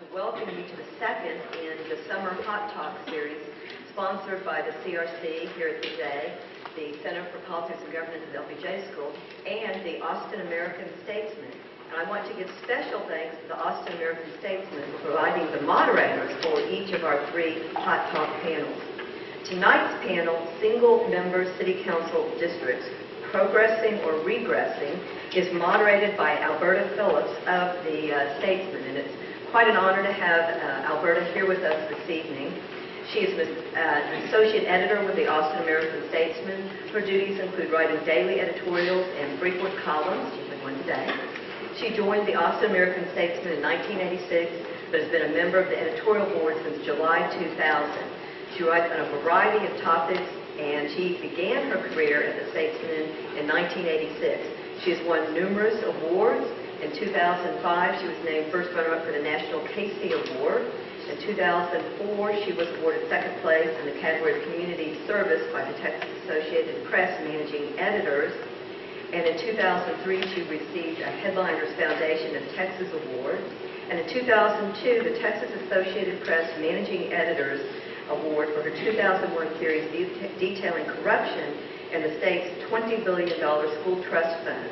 to welcome you to the second in the Summer Hot Talk series, sponsored by the CRC here at the J, the Center for Politics and Governance at the LBJ School, and the Austin American-Statesman. And I want to give special thanks to the Austin American-Statesman for providing the moderators for each of our 3 Hot Talk panels. Tonight's panel, Single-Member City Council Districts, Progressing or Regressing, is moderated by Alberta Phillips of the Statesman, and it's quite an honor to have Alberta here with us this evening. She is an associate editor with the Austin American-Statesman. Her duties include writing daily editorials and frequent columns. She's like one today. She joined the Austin American-Statesman in 1986, but has been a member of the editorial board since July 2000. She writes on a variety of topics, and she began her career at the Statesman in 1986. She has won numerous awards. In 2005, she was named first runner-up for the National Casey Award. In 2004, she was awarded second place in the category of Community Service by the Texas Associated Press Managing Editors. And in 2003, she received a Headliners Foundation of Texas Award. And in 2002, the Texas Associated Press Managing Editors Award for her 2001 series detailing corruption in the state's $20 billion school trust fund.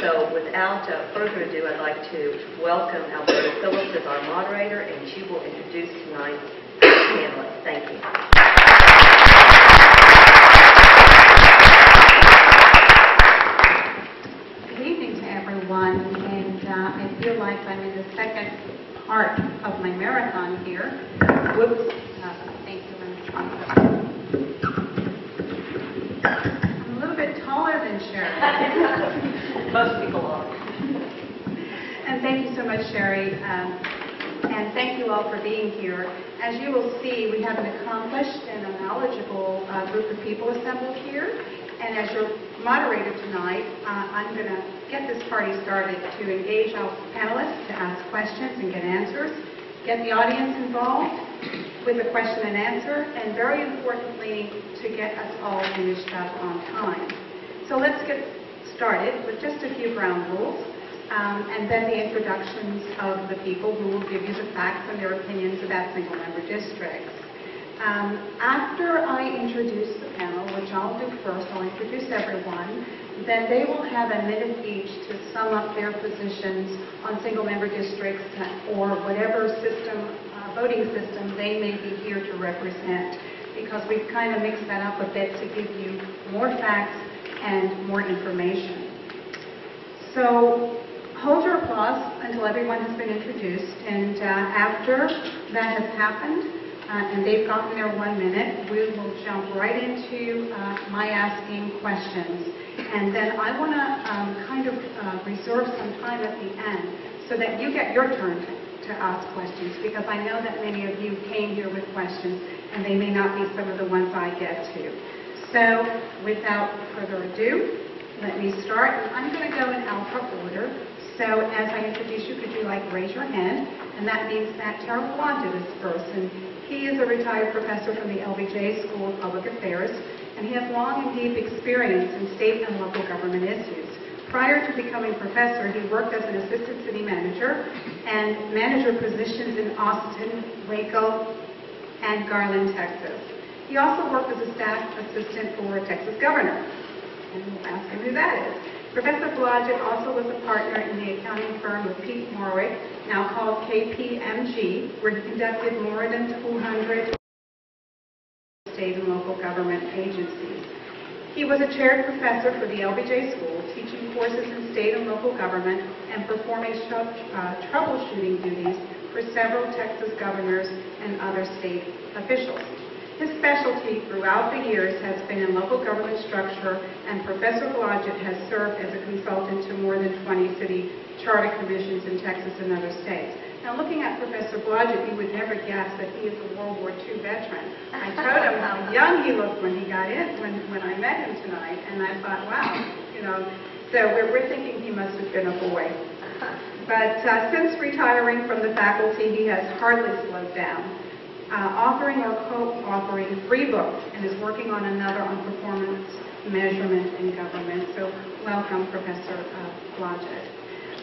So without further ado, I'd like to welcome Alberta Phillips as our moderator, and she will introduce tonight's panelists. Thank you. Good evening to everyone, and I feel like I'm in the second part of my marathon here. Whoops. Thank you. I'm a little bit taller than Sherry. Most people are. And thank you so much, Sherry. And thank you all for being here. As you will see, we have an accomplished and a knowledgeable group of people assembled here. And as your moderator tonight, I'm going to get this party started to engage our panelists to ask questions and get answers, get the audience involved with the question and answer, and very importantly, to get us all finished up on time. So let's get started with just a few ground rules, and then the introductions of the people who will give you the facts and their opinions about single-member districts. After I introduce the panel, which I'll do first, I'll introduce everyone, then they will have a minute each to sum up their positions on single-member districts or whatever system, voting system they may be here to represent, because we've kind of mixed that up a bit to give you more facts and more information. So hold your applause until everyone has been introduced, and after that has happened, and they've gotten their 1 minute, we will jump right into my asking questions. And then I want to kind of reserve some time at the end so that you get your turn to ask questions, because I know that many of you came here with questions, and they may not be some of the ones I get to. So without further ado, let me start. I'm going to go in alpha order. So as I introduce you, could you raise your hand? And that means that Terrell Blonde is first. And he is a retired professor from the LBJ School of Public Affairs, and he has long and deep experience in state and local government issues. Prior to becoming professor, he worked as an assistant city manager and manager positions in Austin, Waco, and Garland, Texas. He also worked as a staff assistant for a Texas governor. And we'll ask him who that is. Professor Blodgett also was a partner in the accounting firm of Pete Morwick, now called KPMG, where he conducted more than 200 state and local government agencies. He was a chaired professor for the LBJ School, teaching courses in state and local government and performing troubleshooting duties for several Texas governors and other state officials. His specialty throughout the years has been in local government structure, and Professor Blodgett has served as a consultant to more than 20 city charter commissions in Texas and other states. Now, looking at Professor Blodgett, you would never guess that he is a World War II veteran. I told him how young he looked when he got in, when I met him tonight, and I thought, wow, so we're thinking he must have been a boy. But since retiring from the faculty, he has hardly slowed down, authoring or co-authoring 3 books, and is working on another on performance measurement in government. So welcome, Professor Blodgett.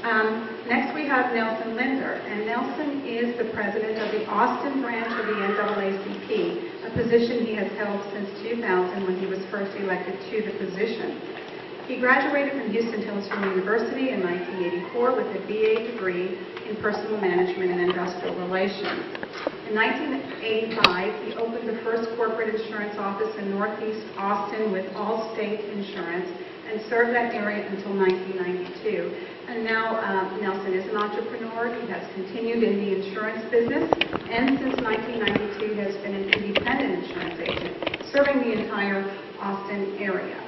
Next we have Nelson Linder, and Nelson is the president of the Austin branch of the NAACP, a position he has held since 2000 when he was first elected to the position. He graduated from Houston Hillsborough University in 1984 with a BA degree in personal management and industrial relations. In 1985, he opened the first corporate insurance office in Northeast Austin with Allstate Insurance and served that area until 1992. And now Nelson is an entrepreneur. He has continued in the insurance business and since 1992 has been an independent insurance agent, serving the entire Austin area.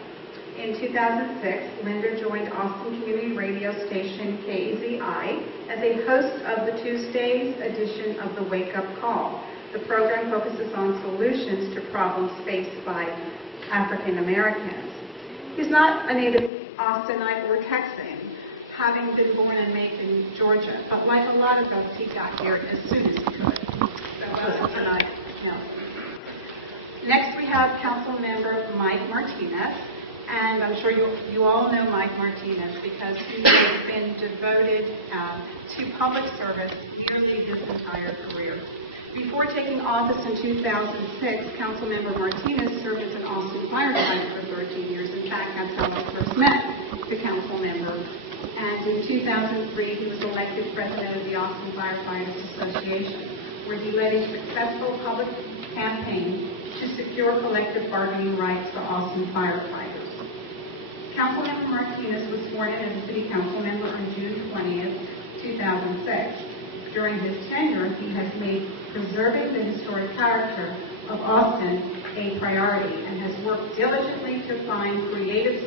In 2006, Linder joined Austin Community Radio station KZI as a host of the Tuesdays edition of the Wake Up Call. The program focuses on solutions to problems faced by African Americans. He's not a native Austinite or Texan, having been born and raised in Georgia, but like a lot of us, he got here as soon as he could. So welcome tonight, Nelson. Next, we have Council Member Mike Martinez. And I'm sure you all know Mike Martinez because he has been devoted to public service nearly his entire career. Before taking office in 2006, Councilmember Martinez served as an Austin firefighter for 13 years. In fact, that's how I first met the council member. And in 2003, he was elected president of the Austin Firefighters Association, where he led a successful public campaign to secure collective bargaining rights for Austin firefighters. Councilmember Martinez was sworn in as a city council member on June 20th, 2006. During his tenure, he has made preserving the historic character of Austin a priority and has worked diligently to find creative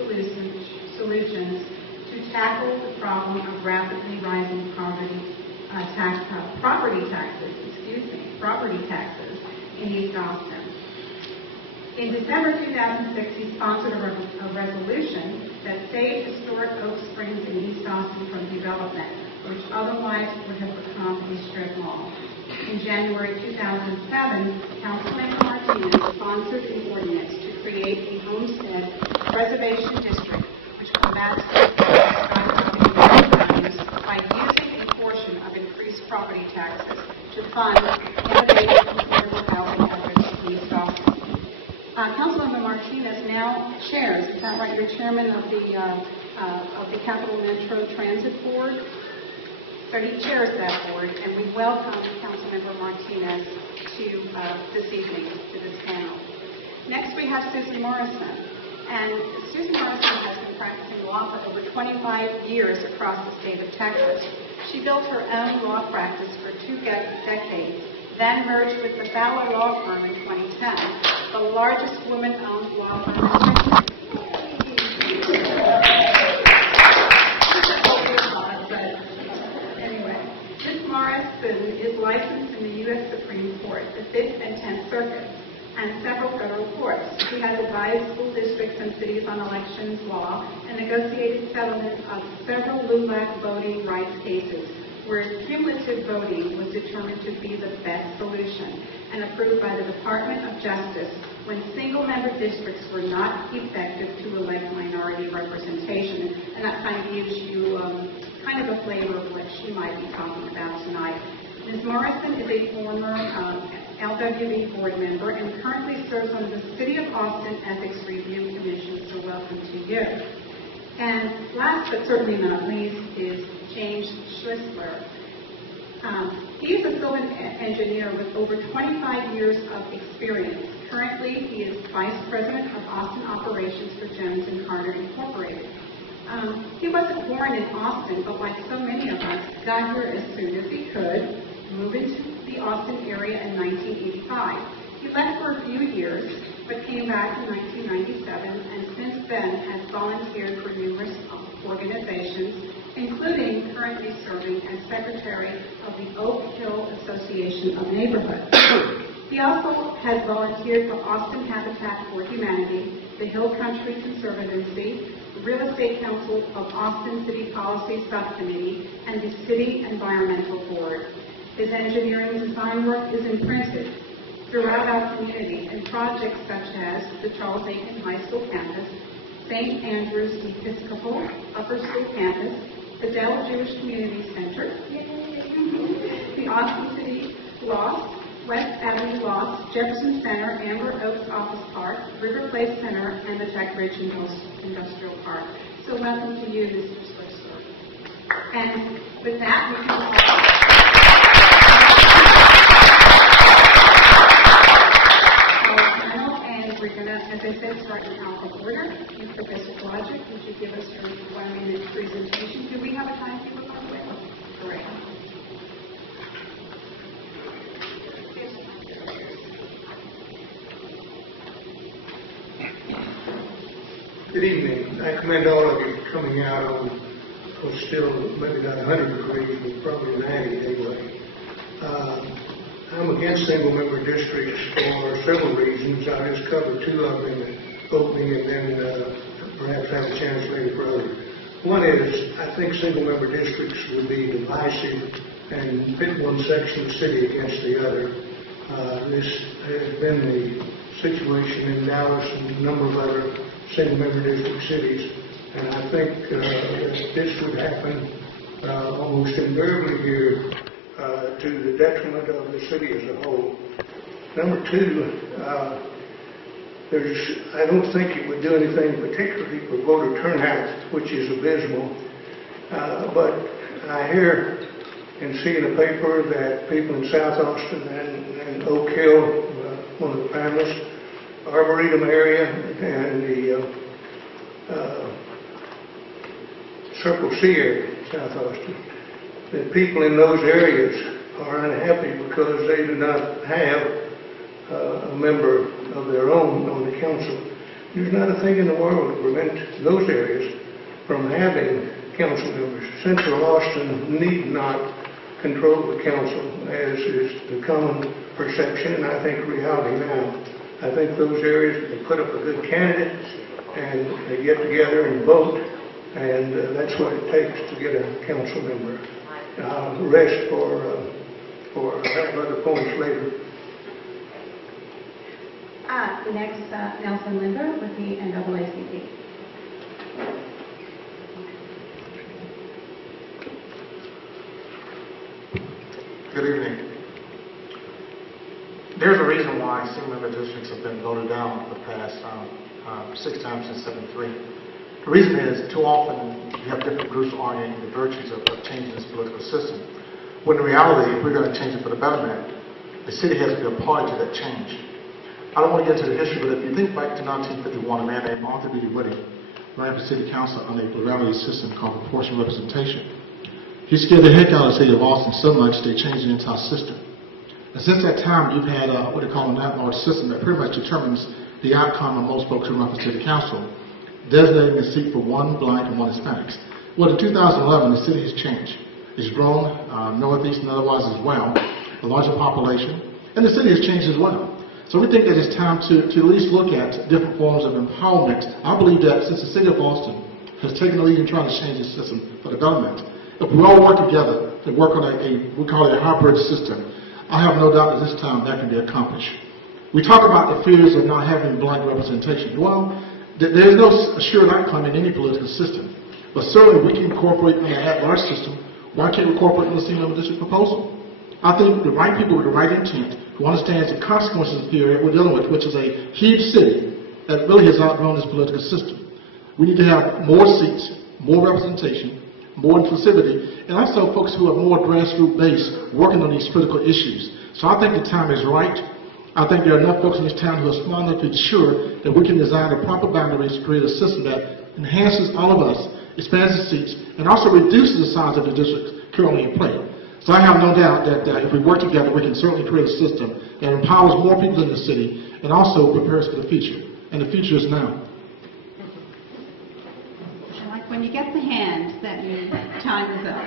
solutions to tackle the problem of rapidly rising property taxes in East Austin. In December 2006, he sponsored a resolution that saved historic Oak Springs in East Austin from development, which otherwise would have become a strip mall. In January 2007, Councilmember Martinez sponsored an ordinance to create a homestead preservation district, which combats skyrocketing values by using a portion of increased property taxes to fund innovative affordable housing efforts in East Austin. Councilmember Martinez now chairs, is that right, you're chairman of the Capital Metro Transit Board? So he chairs that board, and we welcome Councilmember Martinez to this evening, to this panel. Next we have Susan Morrison. And Susan Morrison has been practicing law for over 25 years across the state of Texas. She built her own law practice for 2 decades, then merged with the Fowler Law Firm in 2010, the largest woman-owned law firm in Texas. Anyway, Ms. Morrison is licensed in the U.S. Supreme Court, the 5th and 10th Circuits, and several federal courts. She has advised school districts and cities on elections law and negotiated settlements of several LULAC voting rights cases, where cumulative voting was determined to be the best solution and approved by the Department of Justice when single-member districts were not effective to elect minority representation. And that kind of gives you kind of a flavor of what she might be talking about tonight. Ms. Morrison is a former LWB board member and currently serves on the City of Austin Ethics Review Commission, so welcome to you. And last but certainly not least is James Schlissler. He is a civil engineer with over 25 years of experience. Currently, he is Vice President of Austin Operations for Jones & Carter Incorporated. He wasn't born in Austin, but like so many of us, got here as soon as he could, moved into the Austin area in 1985. He left for a few years, but came back in 1997, and since then has volunteered for numerous organizations, including currently serving as Secretary of the Oak Hill Association of Neighborhoods. He also has volunteered for Austin Habitat for Humanity, the Hill Country Conservancy, the Real Estate Council of Austin City Policy Subcommittee, and the City Environmental Board. His engineering design work is imprinted throughout our community in projects such as the Charles Aiken High School campus, St. Andrew's Episcopal Upper School campus, the Dell Jewish Community Center, the Austin City Loft, West Avenue Loft, Jefferson Center, Amber Oaks Office Park, River Place Center, and the Tech Ridge Industrial Park. So welcome to you, Mr. Slister. And with that, we can and we're going to, as I said, start in alphabetical order. And Professor Logic, would you give us your 1-minute presentation? Do we have a timekeeper, by the way? Great. Good evening. I commend all of you for coming out on still maybe not 100 degrees, but probably 90 anyway. I'm against single-member districts for several reasons. I'll just cover two of them in the opening and then perhaps have a chance later for others. One is, I think single-member districts would be divisive and pit one section of the city against the other. This has been the situation in Dallas and a number of other single-member district cities, and I think that this would happen almost invariably here to the detriment of the city as a whole. Number two, I don't think it would do anything particularly for voter turnout, which is abysmal, but I hear and see in the paper that people in South Austin and Oak Hill, one of the panelists, Arboretum area, and the Circle C area, South Austin, that people in those areas are unhappy because they do not have a member of their own on the council. There's not a thing in the world to prevent those areas from having council members. Central Austin need not control the council, as is the common perception, and I think reality now. I think those areas, they put up a good candidate, and they get together and vote, and that's what it takes to get a council member. I'll rest for other points later. The next, Nelson Linder with the NAACP. Good evening. There's a reason why single-member districts have been voted down for the past 6 times since '73. The reason is, too often you have different groups arguing the virtues of changing this political system, when in reality, if we're going to change it for the betterment, the city has to be a party to that change. I don't want to get into the history, but if you think back to 1951, a man named Arthur B. Whitty ran for city council on a plurality system called proportional representation. He scared the heck out of the city of Austin so much they changed the entire system. And since that time, you've had what they call an at-large system that pretty much determines the outcome of most folks who run for city council, designating a seat for one black and one Hispanics. Well, in 2011, the city has changed. It's grown northeast and otherwise as well, a larger population, and the city has changed as well. So we think that it's time to at least look at different forms of empowerment. I believe that since the city of Austin has taken the lead in trying to change the system for the government, if we all work together and work on we call it a hybrid system, I have no doubt that this time that can be accomplished. We talk about the fears of not having black representation. Well, there is no assured outcome in any political system. But certainly we can incorporate in an at-large system. Why can't we incorporate in the single-member district proposal? I think the right people with the right intent who understands the consequences here we're dealing with, which is a huge city that really has outgrown this political system. We need to have more seats, more representation, more inclusivity, and also folks who are more grassroots based working on these critical issues. So I think the time is right. I think there are enough folks in this town who are smart enough to ensure that we can design the proper boundaries to create a system that enhances all of us, expands the seats, and also reduces the size of the districts currently in play. So I have no doubt that if we work together, we can certainly create a system that empowers more people in the city and also prepares for the future. And the future is now. Like when you get the hand, that means time is up.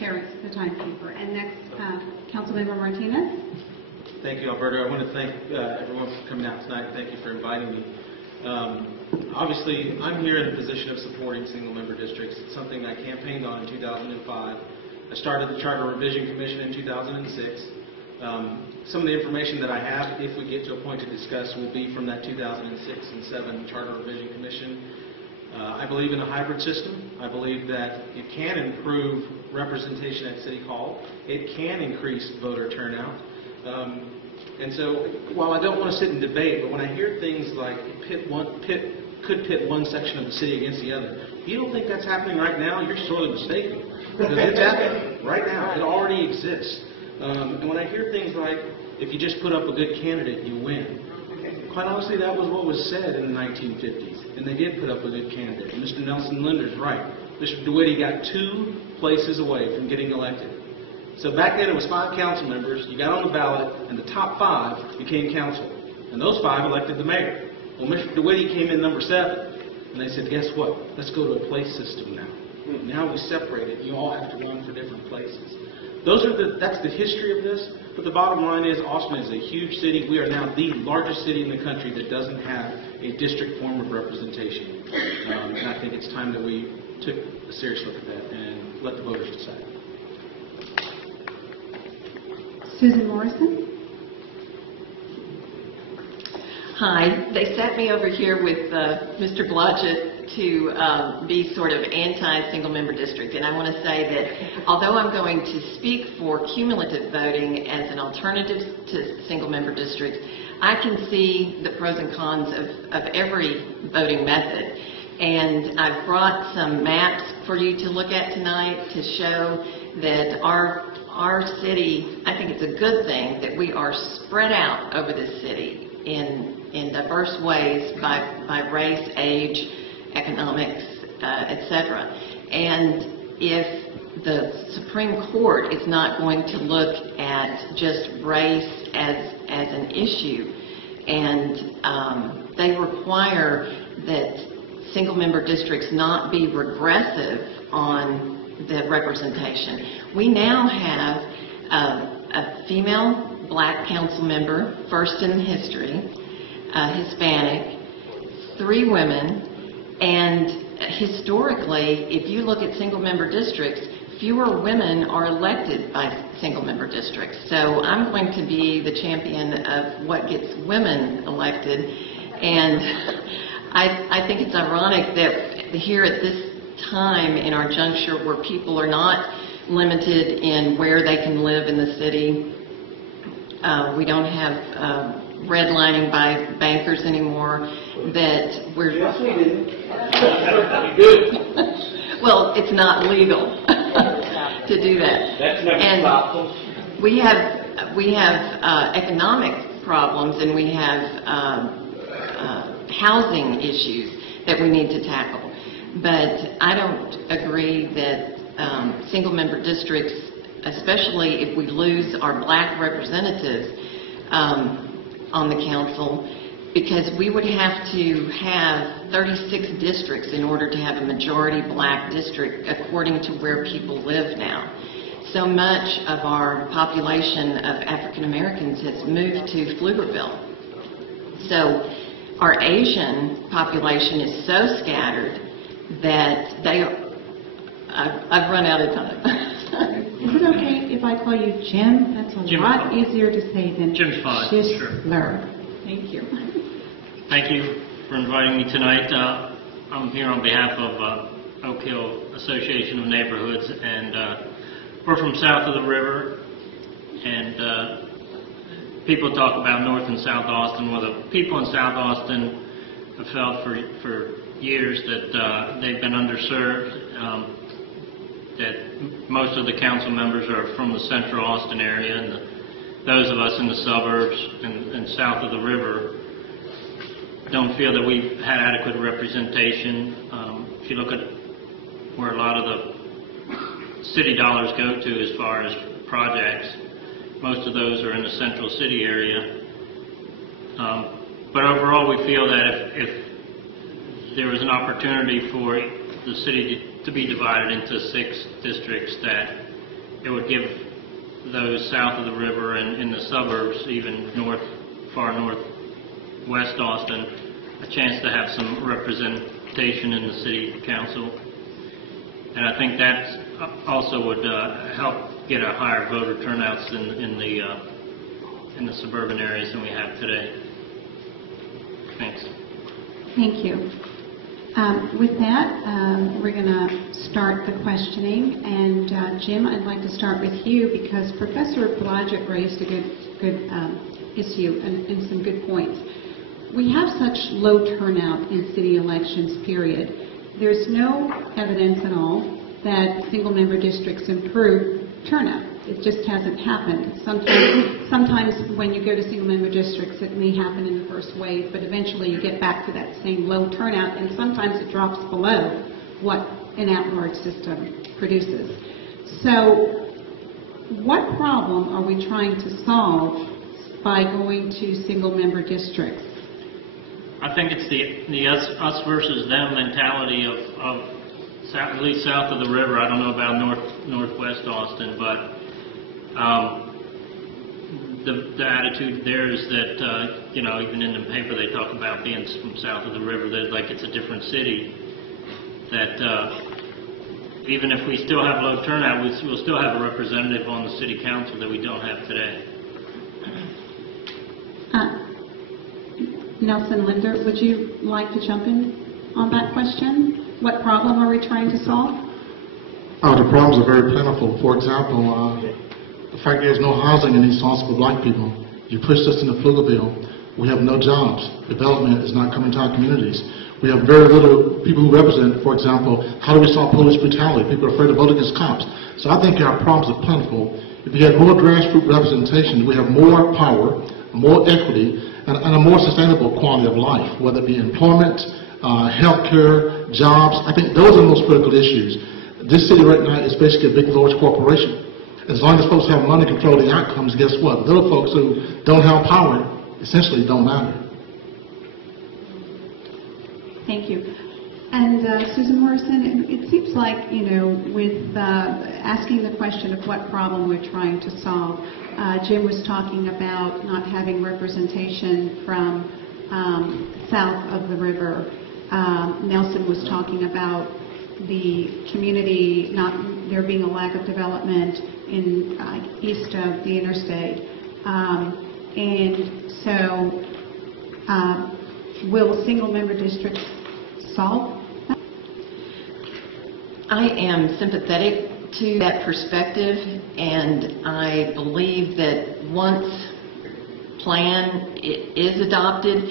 Sherry's the timekeeper. And next, Councilmember Martinez. Thank you, Alberto. I want to thank everyone for coming out tonight. Thank you for inviting me. Obviously, I'm here in the position of supporting single-member districts. It's something I campaigned on in 2005. I started the Charter Revision Commission in 2006. Some of the information that I have, if we get to a point to discuss, will be from that 2006 and 7 Charter Revision Commission. I believe in a hybrid system. I believe that it can improve representation at City Hall. It can increase voter turnout. And so, while I don't want to sit and debate, but when I hear things like could pit one section of the city against the other, if you don't think that's happening right now, you're sorely mistaken. Because it's happening right now. It already exists. And when I hear things like, if you just put up a good candidate, you win. Quite honestly, that was what was said in the 1950s. And they did put up a good candidate. And Mr. Nelson Linder's right. Mr. DeWitte got 2 places away from getting elected. So back then it was 5 council members. You got on the ballot, and the top 5 became council. And those 5 elected the mayor. Well, Mr. DeWitte came in number 7. And they said, guess what? Let's go to a place system now. Now we separate it. You all have to run for different places. That's the history of this. But the bottom line is Austin is a huge city. We are now the largest city in the country that doesn't have a district form of representation. And I think it's time that we took a serious look at that and let the voters decide. Susan Morrison. Hi. They sat me over here with Mr. Blodgett to be sort of anti-single-member district. And I want to say that although I'm going to speak for cumulative voting as an alternative to single-member districts, I can see the pros and cons of every voting method. And I've brought some maps for you to look at tonight to show that our city, I think it's a good thing that we are spread out over this city in diverse ways by race, age, economics, etc. And if the Supreme Court is not going to look at just race as an issue, and they require that single-member districts not be regressive on the representation. We now have a female black council member, first in history, Hispanic, 3 women, and historically, if you look at single-member districts, fewer women are elected by single-member districts. So I'm going to be the champion of what gets women elected, and I think it's ironic that here at this time in our juncture where people are not limited in where they can live in the city, we don't have redlining by bankers anymore, that we're... Yes, we do. You do. Well, it's not legal to do that. That's never stopped us. We have economic problems, and we have housing issues that we need to tackle. But I don't agree that single-member districts, especially if we lose our black representatives on the council, because we would have to have 36 districts in order to have a majority black district according to where people live now. So much of our population of African Americans has moved to Pflugerville. So our Asian population is so scattered that I've run out of time. Is it okay if I call you Jim? That's a lot easier to say than Jim's fine, sure. Thank you. Thank you for inviting me tonight. I'm here on behalf of Oak Hill Association of Neighborhoods, and we're from south of the river, and people talk about North and South Austin. Well, the people in South Austin have felt for years that they've been underserved, that most of the council members are from the central Austin area, and those of us in the suburbs and south of the river don't feel that we've had adequate representation. If you look at where a lot of the city dollars go to as far as projects, most of those are in the central city area. But overall, we feel that if there was an opportunity for the city to be divided into 6 districts, that it would give those south of the river and in the suburbs, even far northwest Austin, a chance to have some representation in the city council. And I think that also would help get a higher voter turnouts in the suburban areas than we have today. Thanks. Thank you. With that, we're going to start the questioning. And Jim, I'd like to start with you because Professor Blodgett raised a good issue and some good points. We have such low turnout in city elections, period. There's no evidence at all that single-member districts improve turnout. It just hasn't happened. Sometimes when you go to single-member districts, it may happen in the first wave, but eventually you get back to that same low turnout, and sometimes it drops below what an at-large system produces. So what problem are we trying to solve by going to single-member districts? I think it's the us versus them mentality of at least south of the river. I don't know about northwest Austin, but the attitude there is that, even in the paper they talk about being from south of the river, that like it's a different city, that even if we still have low turnout, we'll still have a representative on the city council that we don't have today. Nelson Linder, would you like to jump in on that question? What problem are we trying to solve? The problems are very plentiful. For example, the fact there's no housing in East Austin for black people. You pushed us in the Pflugerville. We have no jobs. Development is not coming to our communities. We have very little people who represent, for example, how do we solve police brutality? People are afraid to vote against cops. So I think our problems are plentiful. If we had more grassroots representation, we have more power, more equity, and a more sustainable quality of life, whether it be employment, health care, jobs. I think those are the most critical issues. This city right now is basically a big, large corporation. As long as folks have money to control the outcomes, guess what? Little folks who don't have power essentially don't matter. Thank you. And Susan Morrison, it seems like, with asking the question of what problem we're trying to solve, Jim was talking about not having representation from south of the river. Nelson was talking about the community, there being a lack of development in east of the interstate. And so will single-member districts solve that? I am sympathetic to that perspective, and I believe that once plan is adopted,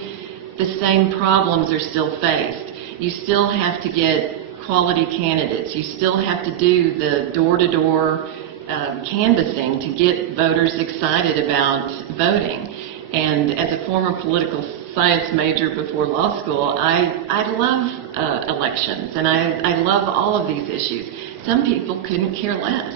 the same problems are still faced. You still have to get quality candidates. You still have to do the door-to-door canvassing to get voters excited about voting. And as a former political science major before law school, I love elections, and I love all of these issues. Some people couldn't care less.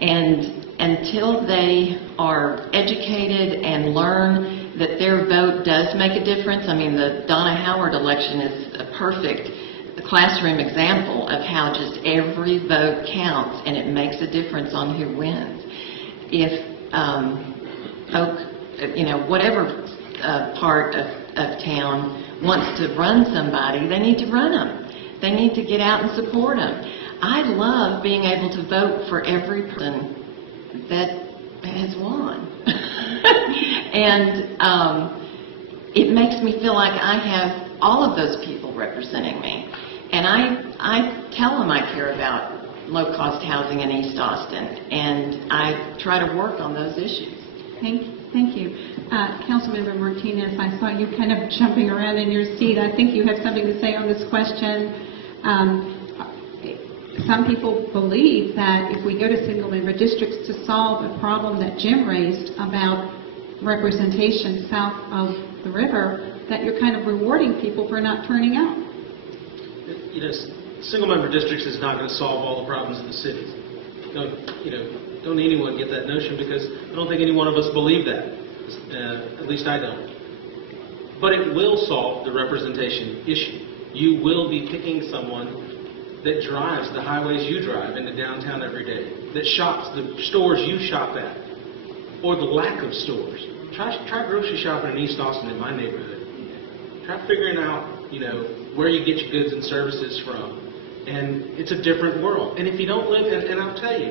And until they are educated and learn that their vote does make a difference, I mean, the Donna Howard election is a perfect classroom example of how just every vote counts and it makes a difference on who wins. If whatever part of town wants to run somebody, they need to run them. They need to get out and support them. I love being able to vote for every person that has won. And it makes me feel like I have all of those people representing me. And I tell them I care about low-cost housing in East Austin, and I try to work on those issues. Thank you. Councilmember Martinez, I saw you kind of jumping around in your seat. I think you have something to say on this question. Some people believe that if we go to single-member districts to solve a problem that Jim raised about representation south of the river, that you're kind of rewarding people for not turning out. Single-member districts is not going to solve all the problems in the city. Don't anyone get that notion, because I don't think any one of us believe that. At least I don't. But it will solve the representation issue. You will be picking someone that drives the highways you drive into downtown every day, that shops the stores you shop at, or the lack of stores. Try grocery shopping in East Austin in my neighborhood. Try figuring out, where you get your goods and services from. And it's a different world. And if you don't live, and I'll tell you,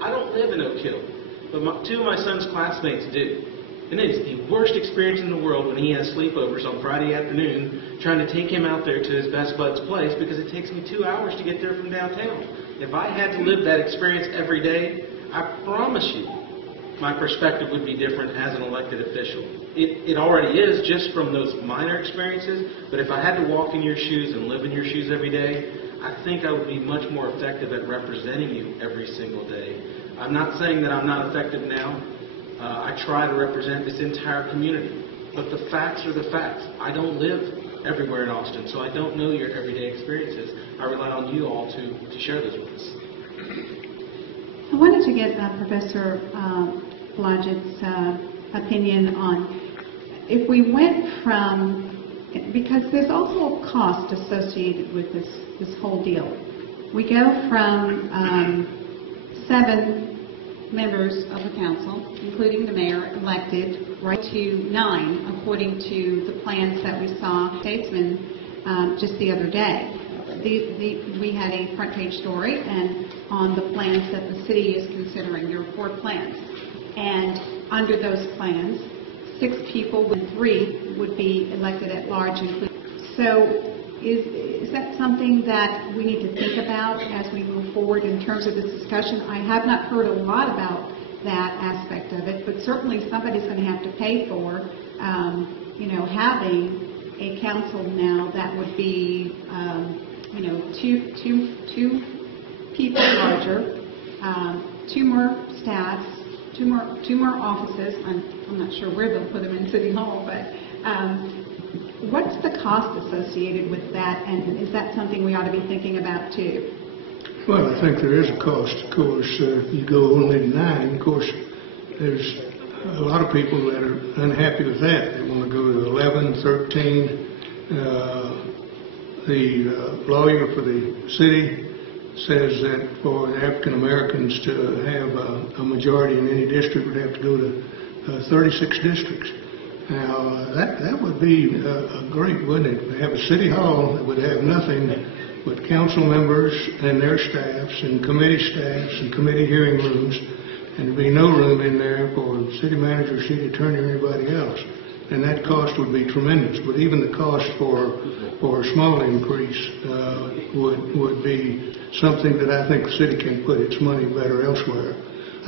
I don't live in Oak Hill, but two of my son's classmates do. And it is the worst experience in the world when he has sleepovers on Friday afternoon trying to take him out there to his best bud's place because it takes me 2 hours to get there from downtown. If I had to live that experience every day, I promise you my perspective would be different as an elected official. It already is just from those minor experiences, but if I had to walk in your shoes and live in your shoes every day, I think I would be much more effective at representing you every single day. I'm not saying that I'm not effective now. I try to represent this entire community, but the facts are the facts. I don't live everywhere in Austin, so I don't know your everyday experiences. I rely on you all to share those with us. I wanted to get Professor Blodgett's opinion on if we went from, because there's also a cost associated with this whole deal. We go from 7 members of the council, including the mayor, elected, right to 9, according to the plans that we saw Statesman just the other day. We had a front page story and on the plans that the city is considering. There are 4 plans. And under those plans, 6 people with 3 would be elected at large. So is that something that we need to think about as we move forward in terms of this discussion? I have not heard a lot about that aspect of it, but certainly somebody's going to have to pay for, having a council now that would be, 2 people larger, 2 more staffs, 2 more offices. I'm not sure where they'll put them in City Hall, but what's the cost associated with that, and is that something we ought to be thinking about too? Well, I think there is a cost. Of course, if you go only to 9, of course, there's a lot of people that are unhappy with that. They want to go to 11, 13. The lawyer for the city says that for the African Americans to have a majority in any district would have to go to 36 districts. Now, that would be great, wouldn't it? We have a city hall that would have nothing but council members and their staffs and committee staffs and committee hearing rooms, and there'd be no room in there for the city manager, city attorney, or anybody else. And that cost would be tremendous. But even the cost for a small increase would be something that I think the city can put its money better elsewhere.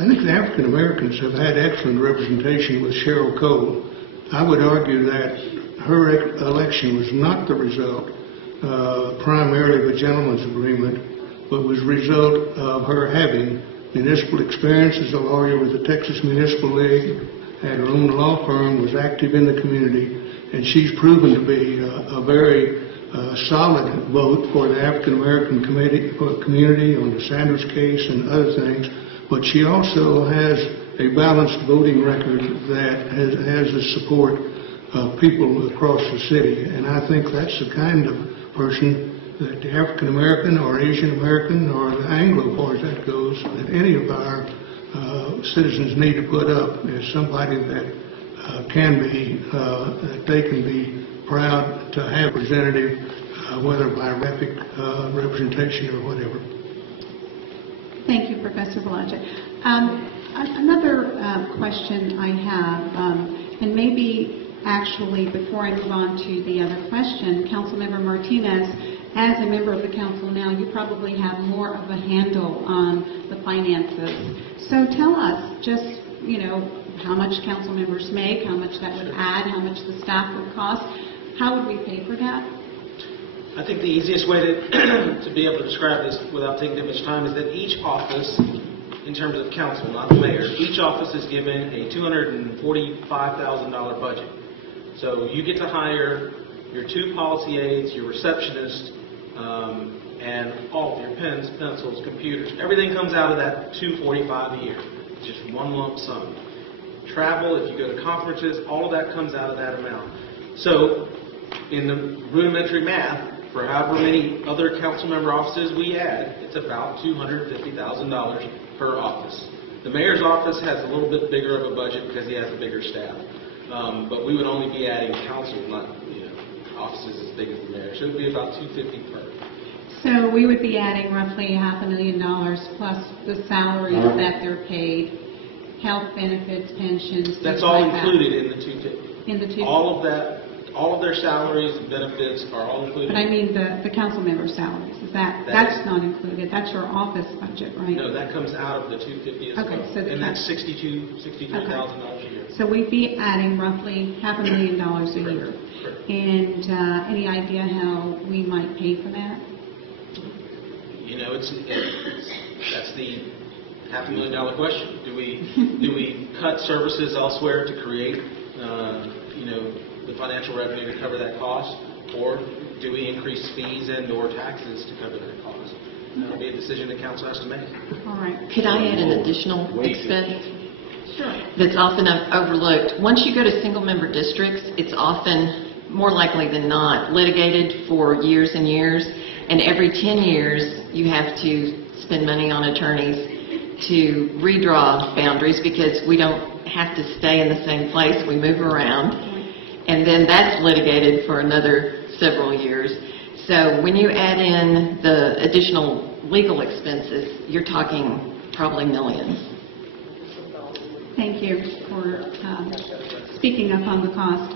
I think the African Americans have had excellent representation with Cheryl Cole. I would argue that her election was not the result primarily of a gentleman's agreement, but was a result of her having municipal experience as a lawyer with the Texas Municipal League, had her own law firm, was active in the community, and she's proven to be a very solid vote for the African American community on the Sanders case and other things. But she also has a balanced voting record that has the support of people across the city. And I think that's the kind of person that the African American or Asian American or the Anglo, as far as that goes, that any of our citizens need to put up as somebody that that they can be proud to have representative, whether by representation or whatever. Thank you, Professor Blodgett. Another question I have, and maybe actually before I move on to the other question, Councilmember Martinez, as a member of the council now, you probably have more of a handle on the finances. So tell us just, how much council members make, how much that would add, how much the staff would cost. How would we pay for that? I think the easiest way to be able to describe this without taking too much time is that each office, in terms of council, not the mayor, each office is given a $245,000 budget. So you get to hire your 2 policy aides, your receptionist, and all of your pens, pencils, computers. Everything comes out of that $245,000 a year. It's just one lump sum. Travel, if you go to conferences, all of that comes out of that amount. So in the rudimentary math, for however many other council member offices we add, it's about $250,000 per office. The mayor's office has a little bit bigger of a budget because he has a bigger staff. But we would only be adding council, not offices as big as the mayor. So it would be about $250,000 per. So we would be adding roughly $500,000 plus the salaries that they're paid. health benefits, pensions, That's things all like that. included in the 250. In the two. All of that, all of their salaries and benefits are all included. But I mean the council member salaries. Is that's not included? That's your office budget, right? No, that comes out of the 250 as Okay, well. so the And that's cap- $63,000 a year. So we'd be adding roughly $500,000 a year. Correct. And any idea how we might pay for that? You know, that's the $500,000 question. Do we cut services elsewhere to create, you know, the financial revenue to cover that cost, or do we increase fees and/or taxes to cover that cost? That'll be a decision the council has to make. All right. Could I add an additional expense Sure. that's often overlooked? Once you go to single-member districts, it's often, more likely than not, litigated for years and years, and every 10 years you have to spend money on attorneys to redraw boundaries because we don't have to stay in the same place, we move around, and then that's litigated for another several years. So when you add in the additional legal expenses, you're talking probably millions. Thank you for speaking up on the cost.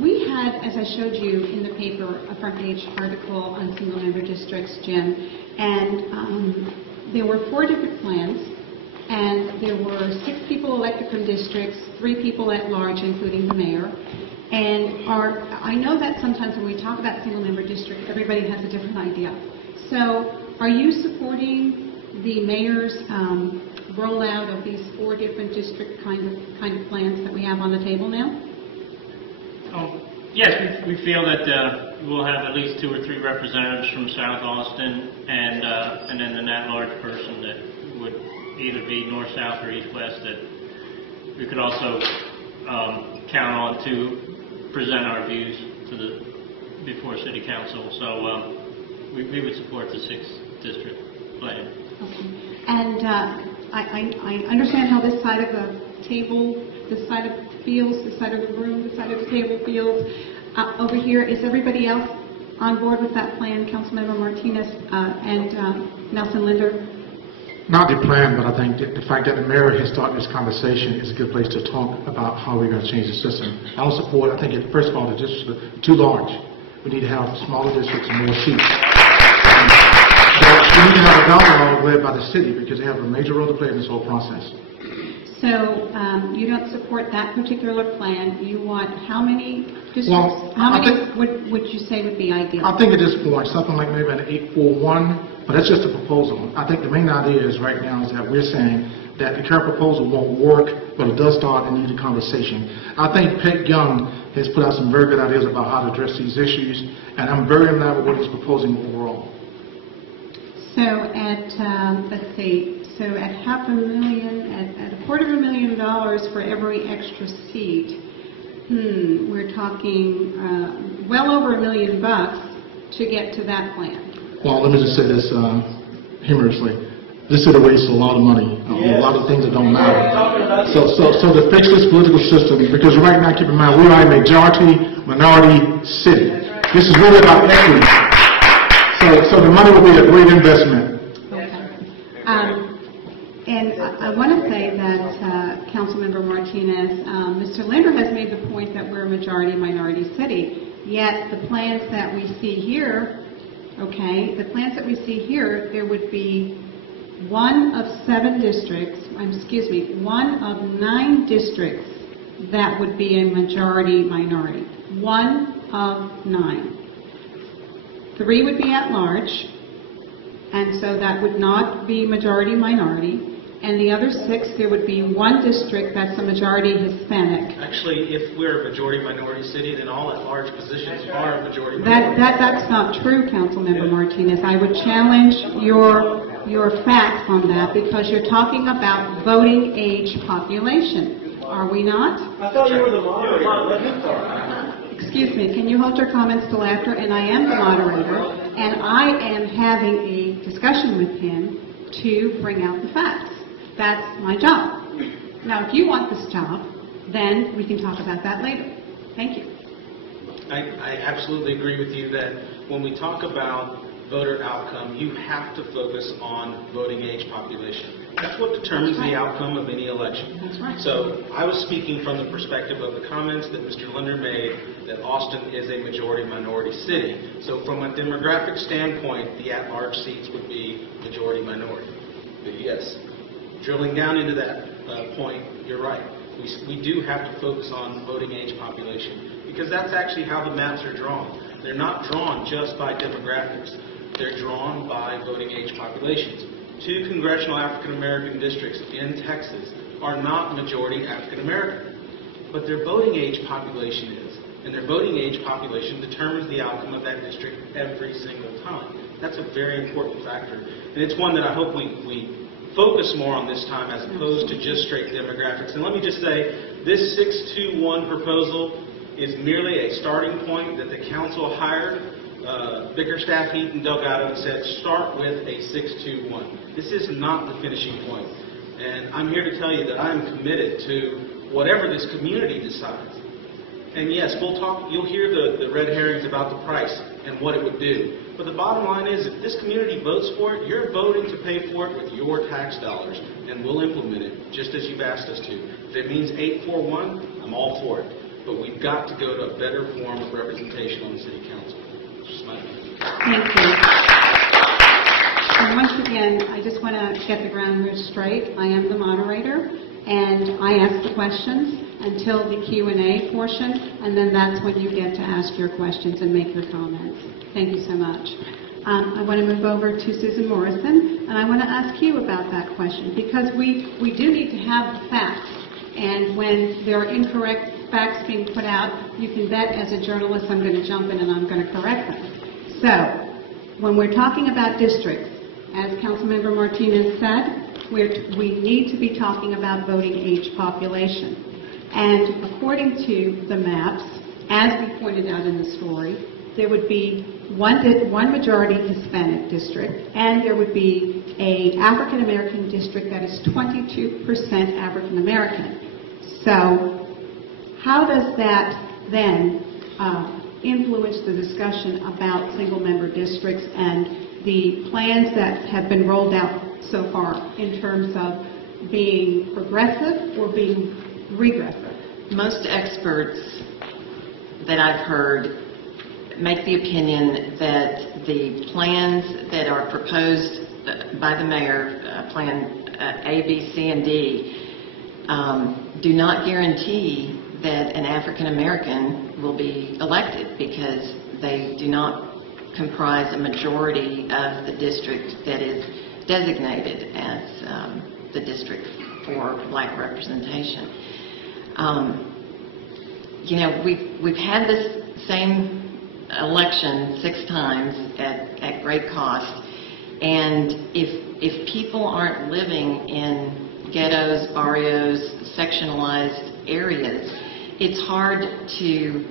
We had, as I showed you in the paper, a front page article on single-member districts, Jim, and there were 4 different plans, and there were 6 people elected from districts, 3 people at large, including the mayor. And I know that sometimes when we talk about single-member districts, everybody has a different idea. So are you supporting the mayor's rollout of these 4 different district kind of plans that we have on the table now? Yes, we feel that we'll have at least 2 or 3 representatives from South Austin, and then an at-large person that would either be north, south, or east-west that we could also count on to present our views before City Council. So we would support the 6th district plan. Okay. And I understand how this side of the table, this side of the fields, this side of the room, this side of the table feels. Over here, is everybody else on board with that plan? Councilmember Martinez and Nelson Linder? Not the plan, but I think that the fact that the mayor has started this conversation is a good place to talk about how we're going to change the system. I'll support, I think, first of all, the districts are too large. We need to have smaller districts and more seats. But we need to have a dialogue led by the city because they have a major role to play in this whole process. So you don't support that particular plan. You want how many districts? Well, how many would you say would be ideal? I think at this point, something like maybe an 841, but that's just a proposal. I think the main idea is right now is that we're saying that the current proposal won't work, but it does start and need a conversation. I think Peg Young has put out some very good ideas about how to address these issues, and I'm very in line with what he's proposing overall. So at, let's see, so at $500,000, at $250,000 for every extra seat, we're talking well over $1 million to get to that plan. Well, let me just say this humorously. This city wastes a lot of money on a lot of things that don't matter. So to fix this political system, because right now, keep in mind, we are a majority-minority city. This is really about equity. So the money will be a great investment. Okay. And I want to say that Councilmember Martinez, Mr. Linder has made the point that we're a majority-minority city, yet the plans that we see here, okay, the plans that we see here, there would be 1 of 7 districts, excuse me, 1 of 9 districts that would be a majority-minority. 1 of 9. 3 would be at large, and so that would not be majority-minority. And the other 6, there would be 1 district that's a majority Hispanic. Actually, if we're a majority-minority city, then all at-large positions are majority-minority. That's not true, Councilmember Martinez. I would challenge your facts on that because you're talking about voting age population. Are we not? I thought you were the moderator. Let him talk. Excuse me, can you hold your comments till after? And I am the moderator, and I am having a discussion with him to bring out the facts. That's my job. Now, if you want this job, then we can talk about that later. Thank you. I absolutely agree with you that when we talk about voter outcome, you have to focus on voting age population. That's what determines the outcome of any election. That's right. So I was speaking from the perspective of the comments that Mr. Linder made, that Austin is a majority-minority city. So from a demographic standpoint, the at-large seats would be majority-minority. But yes, drilling down into that point, you're right. We do have to focus on voting age population, because that's actually how the maps are drawn. They're not drawn just by demographics. They're drawn by voting age populations. 2 congressional African American districts in Texas are not majority African American, but their voting age population is. And their voting age population determines the outcome of that district every single time. That's a very important factor. And it's one that I hope we focus more on this time as opposed to just straight demographics. And let me just say, this 621 proposal is merely a starting point that the council hired Bickerstaff, Heath, and Delgado and said, start with a 621. This is not the finishing point. And I'm here to tell you that I'm committed to whatever this community decides. And yes, we'll talk, you'll hear the red herrings about the price and what it would do. But the bottom line is, if this community votes for it, you're voting to pay for it with your tax dollars, and we'll implement it just as you've asked us to. If it means 841, I'm all for it. But we've got to go to a better form of representation on the city council. It's just my opinion. Thank you. And once again, I just want to get the ground rules straight. I am the moderator, and I ask the questions until the Q&A portion, and then that's when you get to ask your questions and make your comments. Thank you so much. I want to move over to Susan Morrison, and I want to ask you about that question, because we do need to have the facts, and when there are incorrect facts being put out, you can bet as a journalist I'm going to jump in and I'm going to correct them. So, when we're talking about districts, as Councilmember Martinez said, we need to be talking about voting age population. And according to the maps, as we pointed out in the story, there would be one majority Hispanic district, and there would be an African American district that is 22% African American. So, how does that then influence the discussion about single-member districts and the plans that have been rolled out so far in terms of being progressive or being regressive? Most experts that I've heard make the opinion that the plans that are proposed by the mayor, Plan A, B, C, and D, do not guarantee that an African American will be elected, because they do not comprise a majority of the district that is designated as the district for black representation. You know, we've had this same election 6 times at great cost, and if people aren't living in ghettos, barrios, sectionalized areas, it's hard to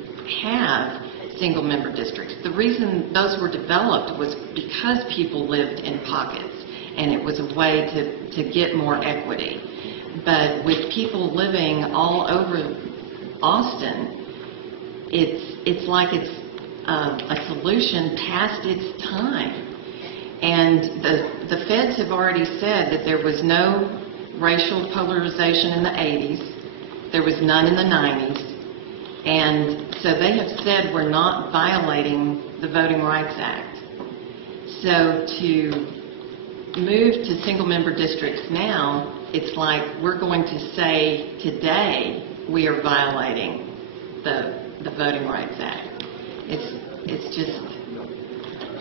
have single-member districts. The reason those were developed was because people lived in pockets, and it was a way to get more equity. But with people living all over Austin, it's like it's a solution past its time. And the feds have already said that there was no racial polarization in the 80s. There was none in the 90s. And so they have said we're not violating the Voting Rights Act. So to move to single-member districts now, it's like we're going to say today we are violating the Voting Rights Act. It's just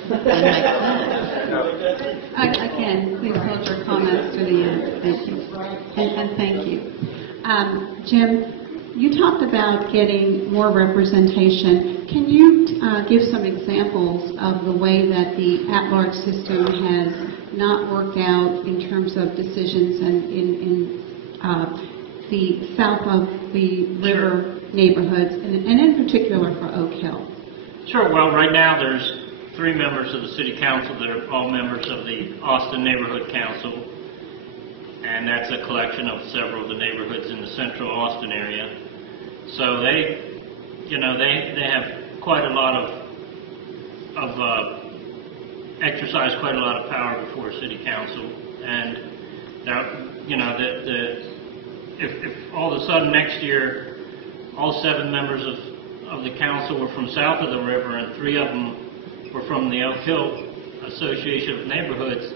doesn't make sense. Again, please hold your comments to the end. Thank you. And thank you. Jim, you talked about getting more representation. Can you give some examples of the way that the at-large system has not worked out in terms of decisions and in the south of the river neighborhoods, and in particular for Oak Hill? Sure. Well, right now there's 3 members of the City Council that are all members of the Austin Neighborhood Council, and that's a collection of several of the neighborhoods in the central Austin area. So they have quite a lot of exercise quite a lot of power before city council, and you know, if all of a sudden next year all 7 members of the council were from south of the river and 3 of them were from the Oak Hill Association of Neighborhoods,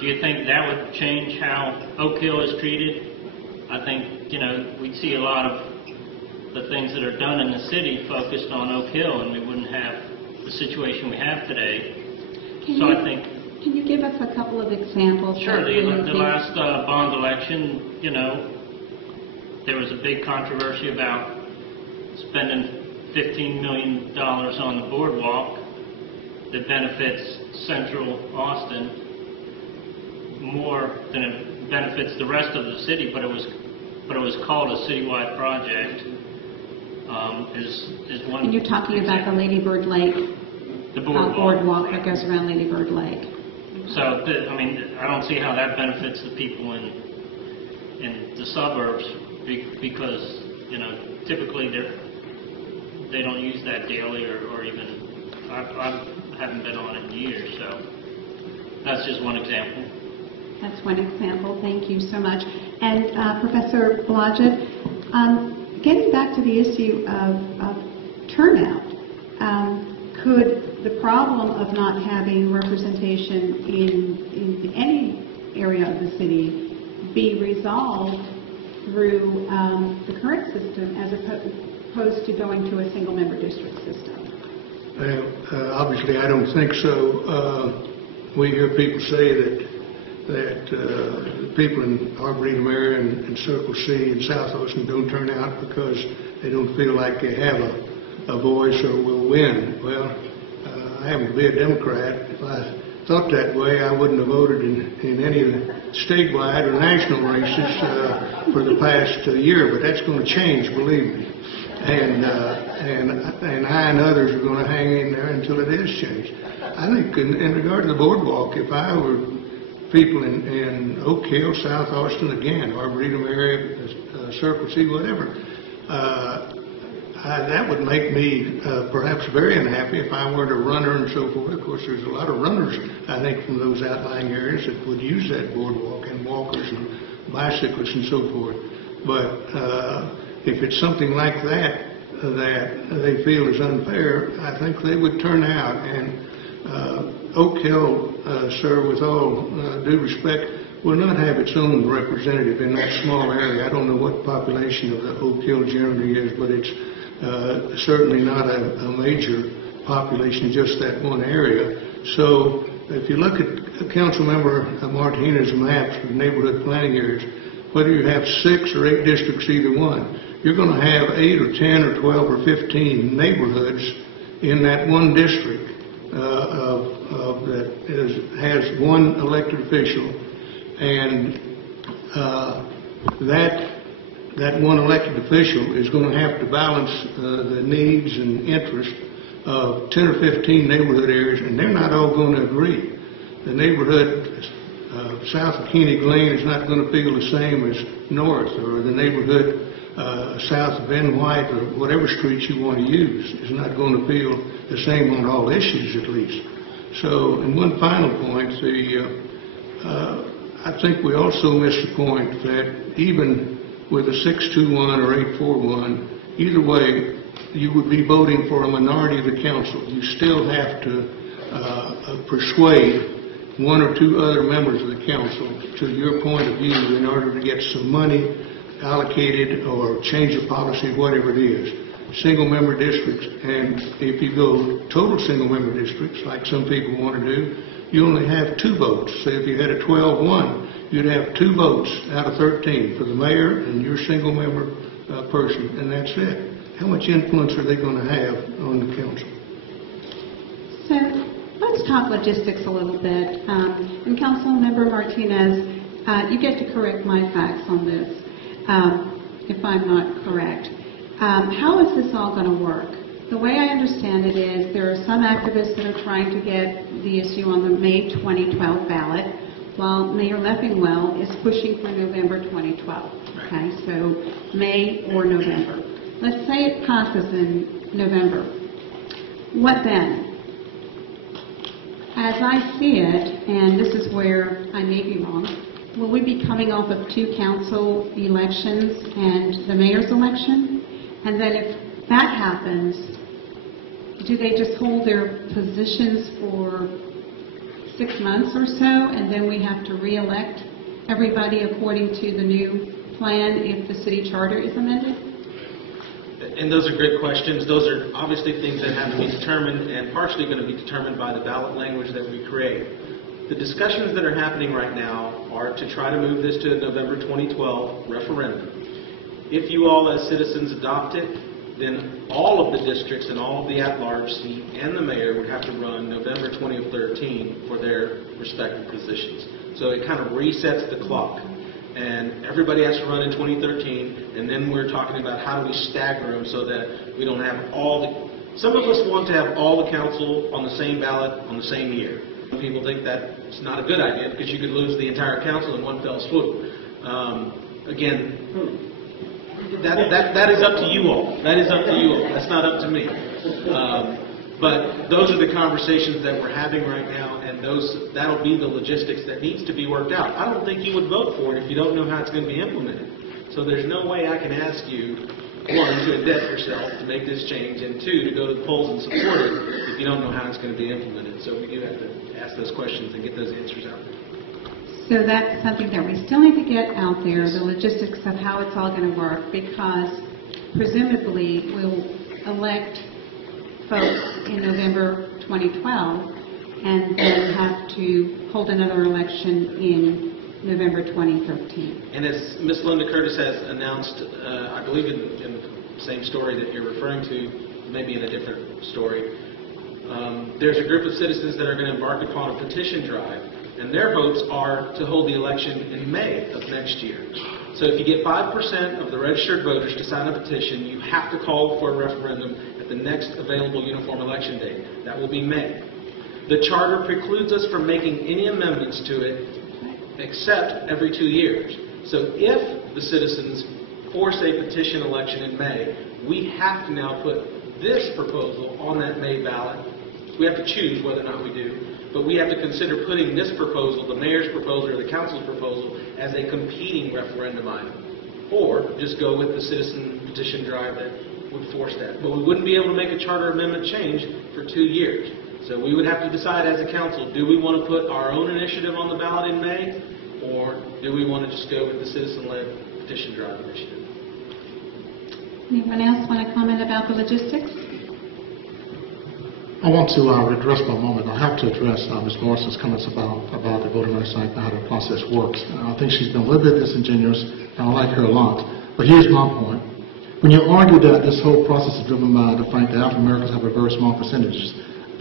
do you think that would change how Oak Hill is treated? I think, you know, we'd see a lot of the things that are done in the city focused on Oak Hill, and we wouldn't have the situation we have today. Can you give us a couple of examples? Sure. The last bond election, you know, there was a big controversy about spending $15 million on the boardwalk that benefits Central Austin more than it benefits the rest of the city, but it was called a citywide project. Is one. And you're talking about the Lady Bird Lake the boardwalk that goes around Lady Bird Lake. So, I mean, I don't see how that benefits the people in the suburbs because, you know, typically they don't use that daily or even, I haven't been on it in years, so that's just one example. That's one example. Thank you so much. And Professor Blodgett, getting back to the issue of turnout, could the problem of not having representation in any area of the city be resolved through the current system as opposed to going to a single-member district system? Well, obviously, I don't think so. We hear people say that the people in Arboretum area and Circle C and South Austin don't turn out because they don't feel like they have a voice or will win. Well, I happen to be a Democrat. If I thought that way, I wouldn't have voted in any of the statewide or national races for the past year, but that's going to change, believe me. And I and others are going to hang in there until it is changed. I think in regard to the boardwalk, if I were people in Oak Hill, South Austin, again, Arboretum area, Circle C, whatever, that would make me perhaps very unhappy if I weren't a runner and so forth. Of course, there's a lot of runners, I think, from those outlying areas that would use that boardwalk, and walkers and bicyclists and so forth. But if it's something like that they feel is unfair, I think they would turn out. And Oak Hill, sir, with all due respect, will not have its own representative in that small area. I don't know what the population of the Oak Hill generally is, but it's certainly not a major population, just that one area. So if you look at Councilmember Martinez's maps for neighborhood planning areas, whether you have 6 or 8 districts, either one, you're going to have 8 or 10 or 12 or 15 neighborhoods in that one district that has one elected official, and that one elected official is going to have to balance the needs and interests of 10 or 15 neighborhood areas, and they're not all going to agree. The neighborhood south of Kenny Glen is not going to feel the same as north, or the neighborhood south of Ben White, or whatever streets you want to use, is not going to feel the same on all issues, at least. So, and one final point, I think we also miss the point that even with a 6-2-1 or 8-4-1, either way, you would be voting for a minority of the council. You still have to persuade 1 or 2 other members of the council to your point of view in order to get some money allocated or change a policy, whatever it is. Single-member districts, and if you go total single-member districts, like some people want to do, you only have 2 votes. Say if you had a 12-1, you'd have 2 votes out of 13 for the mayor and your single-member person, and that's it. How much influence are they going to have on the council? So let's talk logistics a little bit. And Councilmember Martinez, you get to correct my facts on this if I'm not correct. How is this all going to work? The way I understand it is there are some activists that are trying to get the issue on the May 2012 ballot, while Mayor Leffingwell is pushing for November 2012. Okay, so May or November. Let's say it passes in November. What then? As I see it, and this is where I may be wrong, will we be coming off of 2 council elections and the mayor's election? And then if that happens, do they just hold their positions for 6 months or so, and then we have to re-elect everybody according to the new plan if the city charter is amended? And those are great questions. Those are obviously things that have to be determined and partially going to be determined by the ballot language that we create. The discussions that are happening right now are to try to move this to a November 2012 referendum. If you all as citizens adopt it, then all of the districts and all of the at-large seat and the mayor would have to run November 2013 for their respective positions. So it kind of resets the clock. And everybody has to run in 2013, and then we're talking about how do we stagger them so that we don't have all the... Some of us want to have all the council on the same ballot on the same year. Some people think that's not a good idea because you could lose the entire council in one fell swoop. Again, that is up to you all. That is up to you all. That's not up to me. But those are the conversations that we're having right now, and that'll be the logistics that needs to be worked out. I don't think you would vote for it if you don't know how it's going to be implemented. So there's no way I can ask you, 1, to indebt yourself to make this change, and 2, to go to the polls and support it if you don't know how it's going to be implemented. So we do have to ask those questions and get those answers out there. So that's something that we still need to get out there, the logistics of how it's all going to work, because presumably we'll elect folks in November 2012 and then have to hold another election in November 2013. And as Ms. Linda Curtis has announced, I believe in the same story that you're referring to, maybe in a different story, there's a group of citizens that are going to embark upon a petition drive, and their hopes are to hold the election in May of next year. So if you get 5% of the registered voters to sign a petition, you have to call for a referendum at the next available uniform election date. That will be May. The charter precludes us from making any amendments to it except every 2 years. So if the citizens force a petition election in May, we have to now put this proposal on that May ballot. We have to choose whether or not we do. But we have to consider putting this proposal, the mayor's proposal or the council's proposal, as a competing referendum item. Or just go with the citizen petition drive that would force that. But we wouldn't be able to make a charter amendment change for 2 years. So we would have to decide as a council, do we want to put our own initiative on the ballot in May? Or do we want to just go with the citizen-led petition drive initiative? Anyone else want to comment about the logistics? I want to address for a moment. I have to address Ms. Morrison's comments about the voting rights act and how the process works. I think she's been a little bit disingenuous, and I like her a lot. But here's my point. When you argue that this whole process is driven by the fact that African Americans have a very small percentage,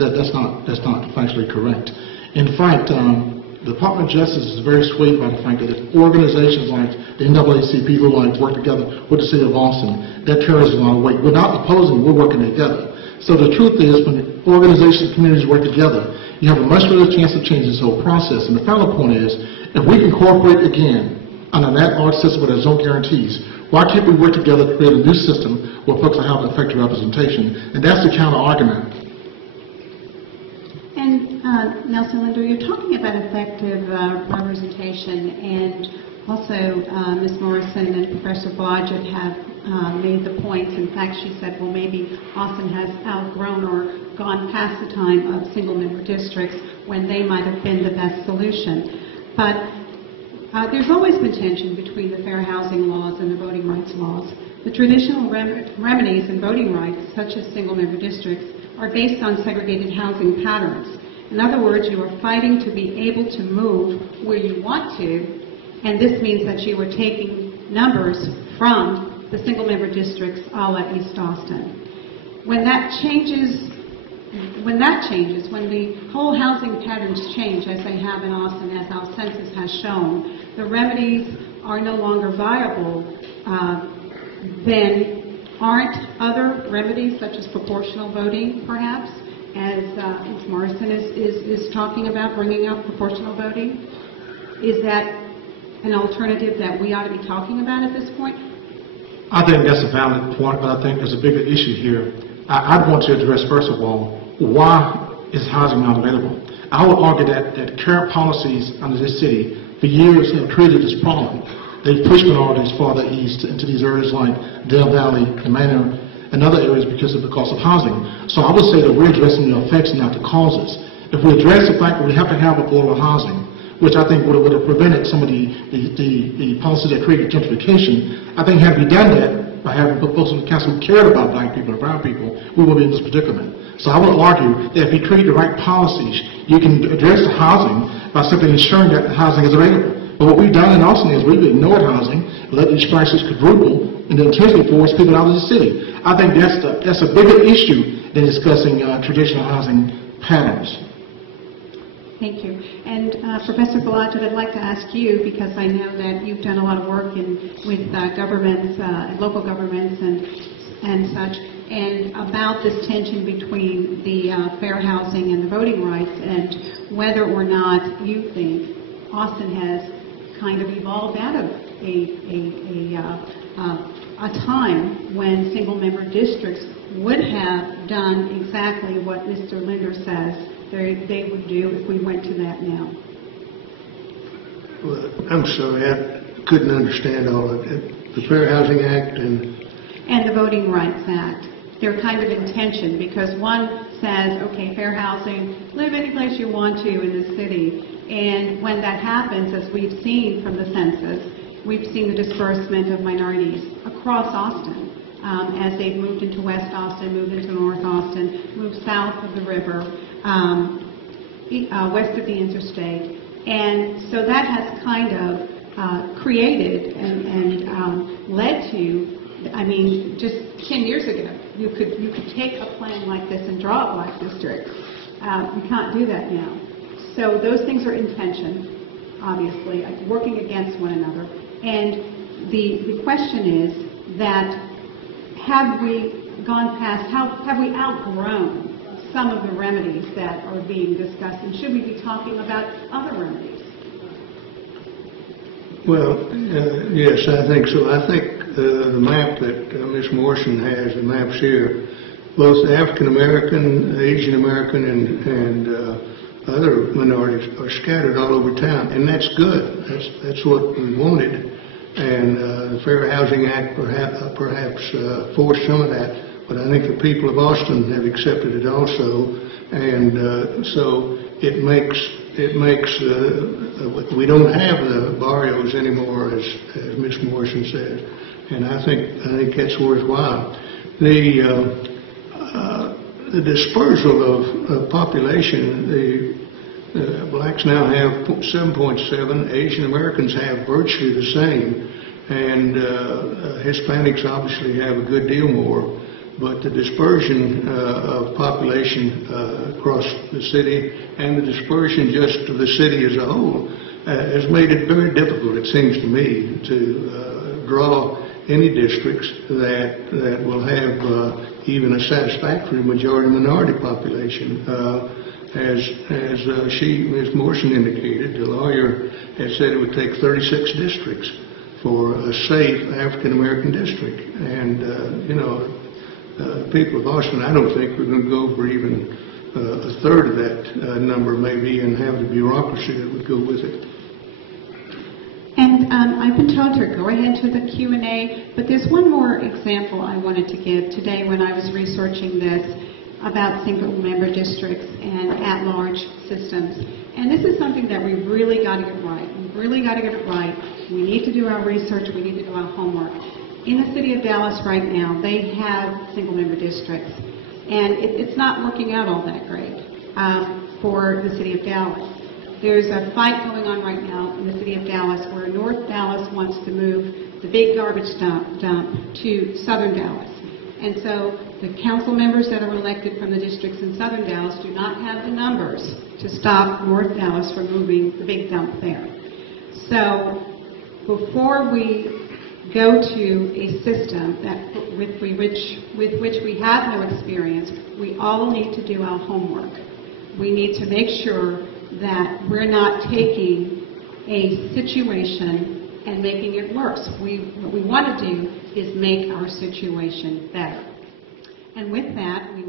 that's not factually correct. In fact, the Department of Justice is very swayed by the fact that if organizations like the NAACP who work together with the city of Austin, that carries a lot of weight. We're not opposing, we're working together. So the truth is, when organizations and communities work together, you have a much better chance of changing this whole process. And the final point is, if we can cooperate again on an at-large system where there's no guarantees, why can't we work together to create a new system where folks will have effective representation? And that's the counter-argument. And Nelson Linder, you're talking about effective representation, and also Ms. Morrison and Professor Blodgett have made the points. In fact, she said, well, maybe Austin has outgrown or gone past the time of single-member districts when they might have been the best solution. But there's always been tension between the fair housing laws and the voting rights laws. The traditional remedies in voting rights, such as single-member districts, are based on segregated housing patterns. In other words, you are fighting to be able to move where you want to, and this means that you are taking numbers from the single-member districts a la East Austin. When that changes, when the whole housing patterns change, as they have in Austin, as our census has shown, the remedies are no longer viable, then aren't other remedies, such as proportional voting, perhaps, as Ms. Morrison is talking about, bringing up proportional voting? Is that an alternative that we ought to be talking about at this point? I think that's a valid point, but I think there's a bigger issue here. I'd want to address, first of all, why is housing not available? I would argue that current policies under this city for years have created this problem. They've pushed minorities farther east into these areas like Dale Valley and Manor and other areas because of housing. So I would say that we're addressing the effects and not the causes. If we address the fact that we have to have affordable housing, which I think would have prevented some of the policies that created gentrification, I think had we done that by having folks on the council who cared about black people and brown people, we would be in this predicament. So I would argue that if you create the right policies, you can address the housing by simply ensuring that housing is available. But what we've done in Austin is we've ignored housing, let these prices quadruple, and then intentionally force people out of the city. I think that's a bigger issue than discussing traditional housing patterns. Thank you. And Professor Blodgett, I'd like to ask you, because I know that you've done a lot of work with governments, local governments and such, and about this tension between the fair housing and the voting rights, and whether or not you think Austin has kind of evolved out of a time when single-member districts would have done exactly what Mr. Linder says they would do if we went to that now. Well, I'm sorry, I couldn't understand all of it. The Fair Housing Act and the Voting Rights Act. They're kind of in tension because one says, okay, fair housing, live any place you want to in the city. And when that happens, as we've seen from the census, we've seen the disbursement of minorities across Austin as they've moved into West Austin, moved into North Austin, moved south of the river, west of the interstate. And so that has kind of created and led to, I mean, just 10 years ago, you could take a plan like this and draw a black district. You can't do that now. So those things are in tension, obviously, working against one another. And the question is that have we gone past, have we outgrown some of the remedies that are being discussed, and should we be talking about other remedies? Well, yes, I think so. I think the map that Ms. Morrison has, the maps here, both African American, Asian American, and other minorities are scattered all over town, and that's good. That's what we wanted. And the Fair Housing Act perhaps forced some of that, but I think the people of Austin have accepted it also, and so it makes we don't have the barrios anymore, as Ms. Morrison said, and I think that's worthwhile. The dispersal of population, the blacks now have 7.7, Asian Americans have virtually the same, and Hispanics obviously have a good deal more, but the dispersion of population across the city and the dispersion just of the city as a whole has made it very difficult, it seems to me, to draw any districts that will have even a satisfactory majority-minority population. As Ms. Morrison indicated, the lawyer had said it would take 36 districts for a safe African-American district. And, people of Austin, I don't think we're going to go for even a third of that number maybe, and have the bureaucracy that would go with it. And I've been told to go ahead to the Q&A, but there's one more example I wanted to give today when I was researching this about single-member districts and at-large systems. And this is something that we really got to get right. We really got to get it right. We need to do our research. We need to do our homework. In the city of Dallas right now, they have single-member districts, and it's not working out all that great for the city of Dallas. There's a fight going on right now in the city of Dallas where North Dallas wants to move the big garbage dump to southern Dallas. And so the council members that are elected from the districts in southern Dallas do not have the numbers to stop North Dallas from moving the big dump there. So before we go to a system with which we have no experience, we all need to do our homework. We need to make sure that we're not taking a situation and making it worse. What we want to do is make our situation better. And with that, we